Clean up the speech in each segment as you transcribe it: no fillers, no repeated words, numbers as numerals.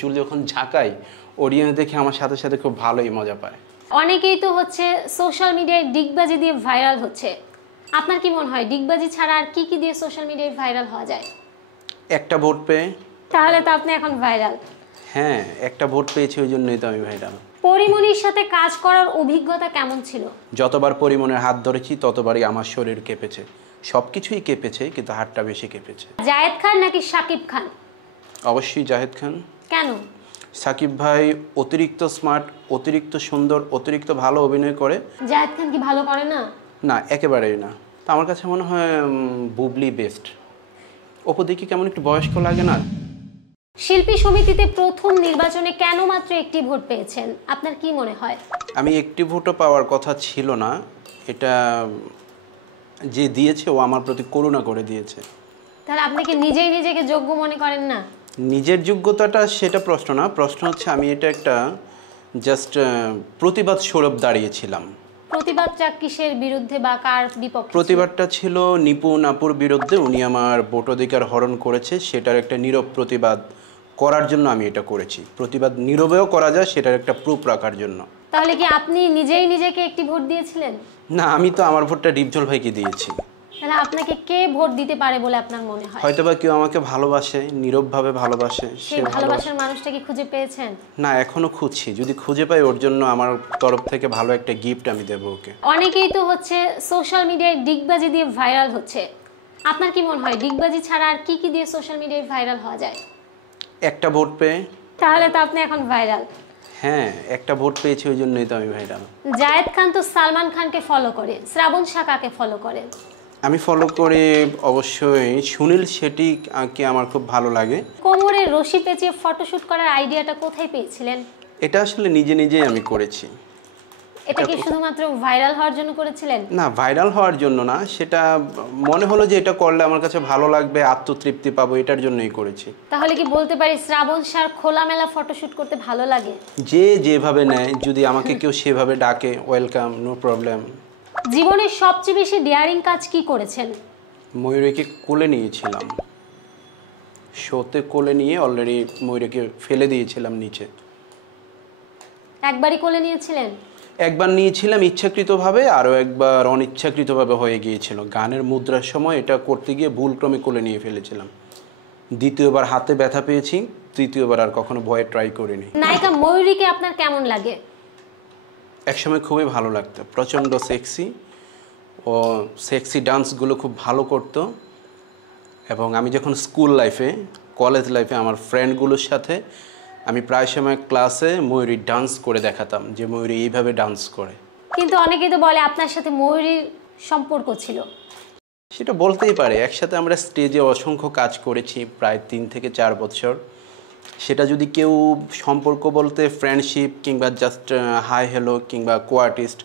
চুল যখন ঝাঁকাই অডিয়েন্স দেখে আমার সাথে সাথে খুব ভালোই মজা পায়। অনেকেই তো হচ্ছে সোশ্যাল মিডিয়ায় ডিগবাজি দিয়ে ভাইরাল হচ্ছে, আপনার কি মনে হয় ডিগবাজি ছাড়া আর কি কি দিয়ে সোশ্যাল মিডিয়ায় ভাইরাল হওয়া যায়? একটা ভোট পেয়ে। তাহলে তো আপনি এখন ভাইরাল। হ্যাঁ, একটা ভোট পেয়েছি, ওই জন্যই তো আমি ভাইরাল। পরিমণির সাথে কাজ করার অভিজ্ঞতা কেমন ছিল? যতবার পরিমণের হাত ধরেছি ততবারই আমার শরীর কেঁপেছে, সব কিছুই কেঁপেছে, কিন্তু হাতটা বেশি কেঁপেছে। জায়েদ খান নাকি শাকিব খান? অবশ্যই জাহেদ খান। কেন? সাকিব ভাই অতিরিক্ত স্মার্ট, অতিরিক্ত সুন্দর, অতিরিক্ত ভালো অভিনয় করে। জায়েদ খান কি ভালো করে না? না, একেবারেই না। তো আমার কাছে মনে হয় বুবলি বেস্ট। অপু দেখি কেমন একটু বয়স্ক লাগে না? শিল্পী সমিতিতে প্রথম নির্বাচনে কেন মাত্র একটি ভোট পেয়েছেন, আপনার কি মনে হয়? আমি একটি ভোটও পাওয়ার কথা ছিল না, এটা যে দিয়েছে ও আমার প্রতি করুণা করে দিয়েছে। তাহলে আপনি কি নিজেই নিজেকে যোগ্য মনে করেন না? নিজের যোগ্যতাটা সেটা প্রশ্ন না, প্রশ্ন হচ্ছে আমি এটা একটা জাস্ট প্রতিবাদ স্বরূপ দাঁড়িয়েছিলাম। প্রতিবাদটা কিসের বিরুদ্ধে বা কার বিপক্ষে? প্রতিবাদটা ছিল নিপুণ আপুর বিরুদ্ধে। উনি আমার ভোটাধিকার হরণ করেছে, সেটার একটা নীরব প্রতিবাদ করার জন্য আমি এটা করেছি। প্রতিবাদ নীরবেও করা যায়, সেটার একটা প্রুফ রাখার জন্য। তাহলে কি আপনি নিজেই নিজেকে একটি ভোট দিয়েছিলেন? না, আমি তো আমার ভোটটা ডিপজল ভাইকে দিয়েছি। তাহলে আপনাকে কে ভোট দিতে পারে বলে আপনার মনে হয়? হয়তোবা কেউ আমাকে ভালোবাসে, নীরবভাবে ভালোবাসে। সেই ভালোবাসার মানুষটা কি খুঁজে পেয়েছেন? না, এখনো খুঁজছি। যদি খুঁজে পাই ওর জন্য আমার তরফ থেকে ভালো একটা গিফট আমি দেবো ওকে। অনেকেই তো হচ্ছে সোশ্যাল মিডিয়ায় ডিগবাজি দিয়ে ভাইরাল হচ্ছে, আপনার কি মনে হয় ডিগবাজি ছাড়া আর কি কি দিয়ে সোশ্যাল মিডিয়ায় ভাইরাল হওয়া যায়? একটা ভোট পেয়ে। তাহলে তো আপনি এখন ভাইরাল। হ্যাঁ, একটা ভোট পেয়েছি, ওই জন্যই তো আমি ভাইরাল। জায়েদ খান তো সালমান খানকে ফলো করে, শ্রাবণ শাহ কাকে ফলো করে? আমি ফলো করে অবশ্যই সুনীল শেট্টিকে আমার খুব ভালো লাগে। কোমরে রশি পেঁচিয়ে ফটোশুট করার আইডিয়াটা কোথায় পেয়েছিলেন? এটা আসলে নিজে নিজেই আমি করেছি। এটা কি শুধুমাত্র ভাইরাল হওয়ার জন্য করেছিলেন? না, ভাইরাল হওয়ার জন্য না, সেটা মনে হলো যে এটা করলে আমার কাছে ভালো লাগবে, আত্মতৃপ্তি পাবো, এটার জন্যই করেছি। তাহলে কি বলতে পারি শ্রাবণ শাহর খোলামেলা ফটোশুট করতে ভালো লাগে? যে যেভাবে নেয়, যদি আমাকে কেউ সেভাবে ডাকে, ওয়েলকাম, নো প্রবলেম। জীবনের সবচেয়ে বেশি ডেয়ারিং কাজ কি করেছেন? ময়ূরীকে কোলে নিয়েছিলাম, শোতে কোলে নিয়ে অলরেডি ময়ূরীকে ফেলে দিয়েছিলাম নিচে। একবারই কোলে নিয়েছিলেন? একবার নিয়েছিলাম ইচ্ছাকৃতভাবে, আরও একবার অনিচ্ছাকৃতভাবে হয়ে গিয়েছিল। গানের মুদ্রার সময় এটা করতে গিয়ে ভুলক্রমে কোলে নিয়ে ফেলেছিলাম। দ্বিতীয়বার হাতে ব্যথা পেয়েছি, তৃতীয়বার আর কখনো ভয়ে ট্রাই করিনি। নায়িকা ময়ূরীকে আপনার কেমন লাগে? একসময় খুবই ভালো লাগতো, প্রচণ্ড সেক্সি, ও সেক্সি ডান্সগুলো খুব ভালো করতো। এবং আমি যখন স্কুল লাইফে, কলেজ লাইফে আমার ফ্রেন্ডগুলোর সাথে আমি প্রায় সময় ক্লাসে ময়ূরী ডান্স করে দেখাতাম, যে ময়ূরী এইভাবে ডান্স করে। কিন্তু অনেকেই তো বলে আপনার সাথে ময়ূরীর সম্পর্ক ছিল। সেটা বলতেই পারে, একসাথে আমরা স্টেজে অসংখ্য কাজ করেছি প্রায় 3 থেকে 4 বছর। সেটা যদি কেউ সম্পর্ক বলতে ফ্রেন্ডশিপ কিংবা জাস্ট হাই হ্যালো কিংবা কো-আর্টিস্ট,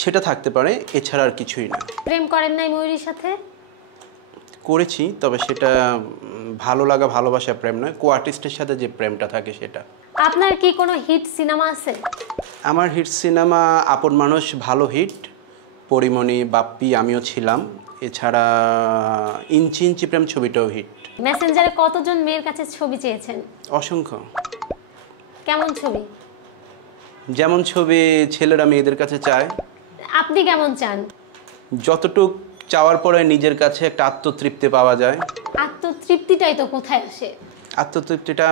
সেটা থাকতে পারে, এছাড়া আর কিছুই না। প্রেম করেন নাই ময়ূরীর সাথে? করেছি, তবে সেটা ভালো লাগা, ভালোবাসা প্রেম নয়, কো-আর্টিস্টের সাথে যে প্রেমটা থাকে সেটা। আপনার কি কোনো হিট সিনেমা আছে? আমার হিট সিনেমা আপন মানুষ ভালো হিট, পরিমণি, বাপ্পি, আমিও ছিলাম। এছাড়া ইঞ্চি ইঞ্চি প্রেম ছবিটাও হিট। মেসেঞ্জারে কতজন মেয়ের কাছে ছবি চেয়েছেন? অসংখ্য। কেমন ছবি? যেমন ছবি ছেলেরা মেয়েদের কাছে চায়। আপনি কেমন চান? যতটুক চাওয়ার পরে নিজের কাছে একটা আত্মতৃপ্তি পাওয়া যায়। আত্মতৃপ্তিটাই তো কোথায় আসে? আত্মতৃপ্তিটা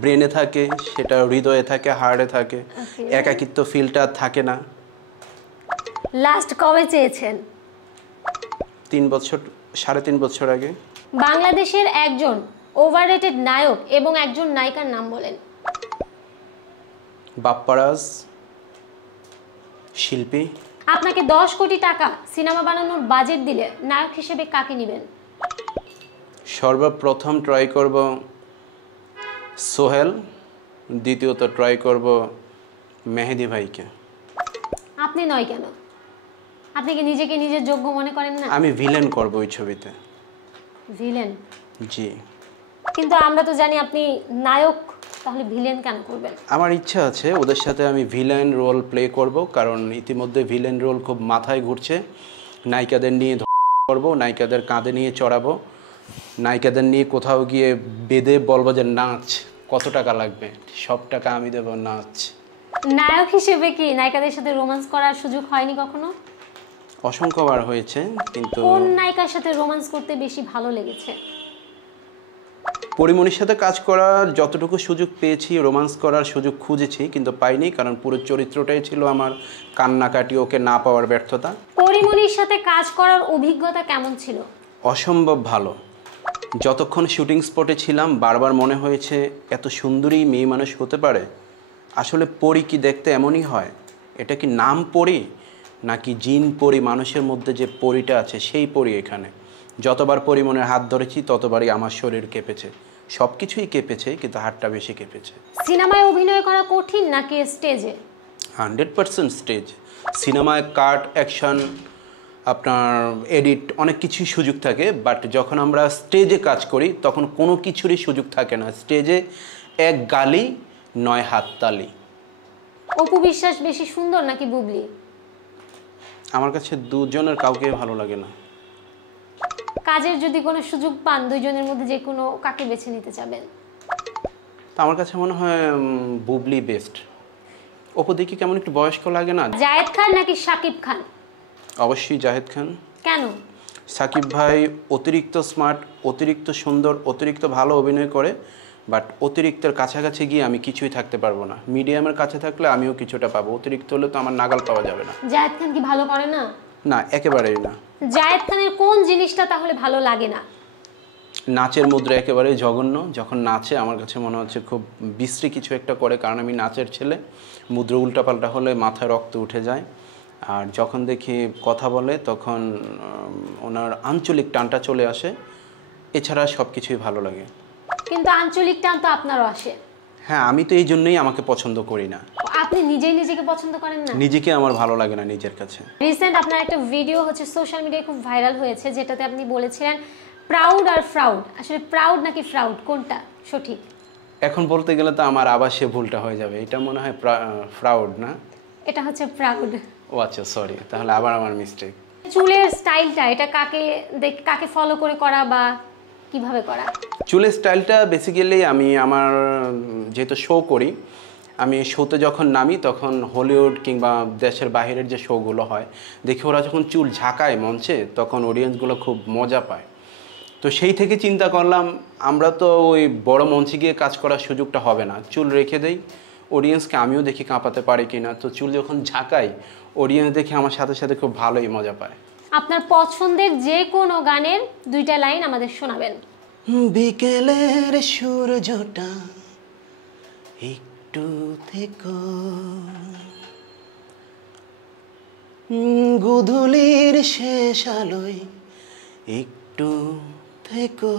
ব্রেনে থাকে, সেটা হৃদয়ে থাকে, হার্টে থাকে। একাকিত্ব ফিলটা থাকে না। লাস্ট কবে চেয়েছেন? 3 বছর, 3.5 বছর আগে। বাংলাদেশের একজন ওভাররেটেড নায়ক এবং একজন নায়িকার নাম বলেন। বাপ্পারাজ, শিল্পী। আপনাকে 10 কোটি টাকা সিনেমা বানানোর বাজেট দিলে নায়ক হিসেবে কাকে নেবেন? সর্বপ্রথম ট্রাই করব সোহেল, দ্বিতীয়ত ট্রাই করব মেহেদি ভাইকে। আপনি নয় কেন? আপনি কি নিজেকে নিজের যোগ্য মনে করেন না? আমি ভিলেন করব ওই ছবিতে। ভিলেন? জি। কিন্তু আমরা তো জানি আপনি নায়ক, তাহলে ভিলেন কেন করবেন? আমার ইচ্ছা আছে ওদের সাথে আমি ভিলেন রোল প্লে করব, কারণ ইতিমধ্যে ভিলেন রোল খুব মাথায় ঘুরছে। নায়িকাদের নিয়ে করব, নায়িকাদের কাঁধে নিয়ে চড়াবো, নায়িকাদের নিয়ে কোথাও গিয়ে বেঁধে বলবো যে নাচ, কত টাকা লাগবে, সব টাকা আমি দেবো, নাচ। নায়ক হিসেবে কি নায়িকাদের সাথে রোমান্স করার সুযোগ হয়নি কখনো? অসংখ্যবার হয়েছে, কিন্তু কোন নায়িকার সাথে রোমান্স করতে বেশি ভালো লেগেছে? পরিমণির সাথে কাজ করার যতটুকু সুযোগ পেয়েছি, রোমান্স করার সুযোগ খুঁজেছি কিন্তু পাইনি, কারণ পুরো চরিত্রটাই ছিল আমার কান্নাকাটি, ওকে না পাওয়ার ব্যর্থতা। পরিমণির সাথে কাজ করার অভিজ্ঞতা কেমন ছিল? অসম্ভব ভালো। যতক্ষণ শুটিং স্পটে ছিলাম বারবার মনে হয়েছে এত সুন্দরী মেয়ে মানুষ হতে পারে। আসলে পরি কি দেখতে এমনই হয়? এটা কি নাম পরি নাকি জিন পরি? মানুষের মধ্যে যে পরিটা আছে সেই পরি এখানে। যতবার পরিমণের হাত ধরেছি ততবারই আমার শরীর কেঁপেছে, সব কিছুই কেঁপেছে, কিন্তু হাতটা বেশি কেঁপেছে। সিনেমায় অভিনয় করা কঠিন নাকি স্টেজে? 100% স্টেজ। সিনেমায় কাট, অ্যাকশন, আপনার এডিট, অনেক কিছুই সুযোগ থাকে, বাট যখন আমরা স্টেজে কাজ করি তখন কোনো কিছুরই সুযোগ থাকে না। স্টেজে এক গালি নয় হাততালি। অপু বিশ্বাস বেশি সুন্দর নাকি বুবলি? আমার কাছে দুজনের কাউকে ভালো লাগে না। কাজের যদি কোনো সুযোগ পান দুইজনের মধ্যে যে কোনো কাকে বেছে নিতে চাবেন? তো আমার কাছে মনে হয় বুবলি বেস্ট। অপু দেখি কেমন একটু বয়স্ক লাগে না? জায়েদ খান নাকি শাকিব খান? অবশ্যই জাহেদ খান। কেন? সাকিব ভাই অতিরিক্ত স্মার্ট, অতিরিক্ত সুন্দর, অতিরিক্ত ভালো অভিনয় করে, বাট অতিরিক্তের কাছাকাছি গিয়ে আমি কিছুই থাকতে পারবো না। মিডিয়ামের কাছে থাকলে আমিও কিছুটা পাবো, অতিরিক্ত হলে তো আমার নাগাল পাওয়া যাবে না। জায়েদ খান কি ভালো করে না? না, একেবারেই না। জায়েদ খানের কোন জিনিসটা তাহলে ভালো লাগে না? নাচের মুদ্রা একেবারেই জঘন্য। যখন নাচে আমার কাছে মনে হচ্ছে খুব বিশ্রী কিছু একটা করে, কারণ আমি নাচের ছেলে। মুদ্রা উল্টাপাল্টা হলে মাথায় রক্ত উঠে যায়। আর যখন দেখি কথা বলে তখন ওনার আঞ্চলিক টানটা চলে আসে। এছাড়া সব কিছুই ভালো লাগে। কিন্তু আঞ্চলিক টান তো আপনারও আসে। হ্যাঁ, আমি তো এই জন্যই আমাকে পছন্দ করি না। আপনি নিজেই নিজেকে পছন্দ করেন না? নিজেকে আমার ভালো লাগে না নিজের কাছে। রিসেন্ট আপনার একটা ভিডিও হচ্ছে সোশ্যাল মিডিয়ায় খুব ভাইরাল হয়েছে, যেটাতে আপনি বলেছিলেন প্রাউড আর ফ্রাউড। আসলে প্রাউড নাকি ফ্রাউড কোনটা সঠিক? এখন বলতে গেলে তো আমার আবার সে ভুলটা হয়ে যাবে। এটা মনে হয় ফ্রাউড না? এটা হচ্ছে প্রাউড। ও আচ্ছা, সরি, তাহলে আবার আমার মিস্টেক। চুলের স্টাইলটা এটা কাকে ফলো করে করা বা কিভাবে করা? চুলের স্টাইলটা বেসিক্যালি আমি আমার যেহেতু শো করি, আমি শোতে যখন নামি তখন হলিউড কিংবা দেশের বাইরের যে শোগুলো হয় দেখি ওরা যখন চুল ঝাঁকায় মঞ্চে তখন অডিয়েন্সগুলো খুব মজা পায়। তো সেই থেকে চিন্তা করলাম আমরা তো ওই বড় মঞ্চে গিয়ে কাজ করার সুযোগটা হবে না, চুল রেখে দেই, অডিয়েন্সকে আমিও দেখি কাঁপাতে পারি কিনা। তো চুল যখন ঝাঁকাই অডিয়েন্স দেখে আমার সাথে সাথে খুব ভালোই মজা পায়। আপনার পছন্দের যে কোনো গানের দুইটা লাইন আমাদের শোনাবেন। বিকেলের সূর্যটা একটু থেকো, গোধূলির শেষ আলোয় একটু থেকো,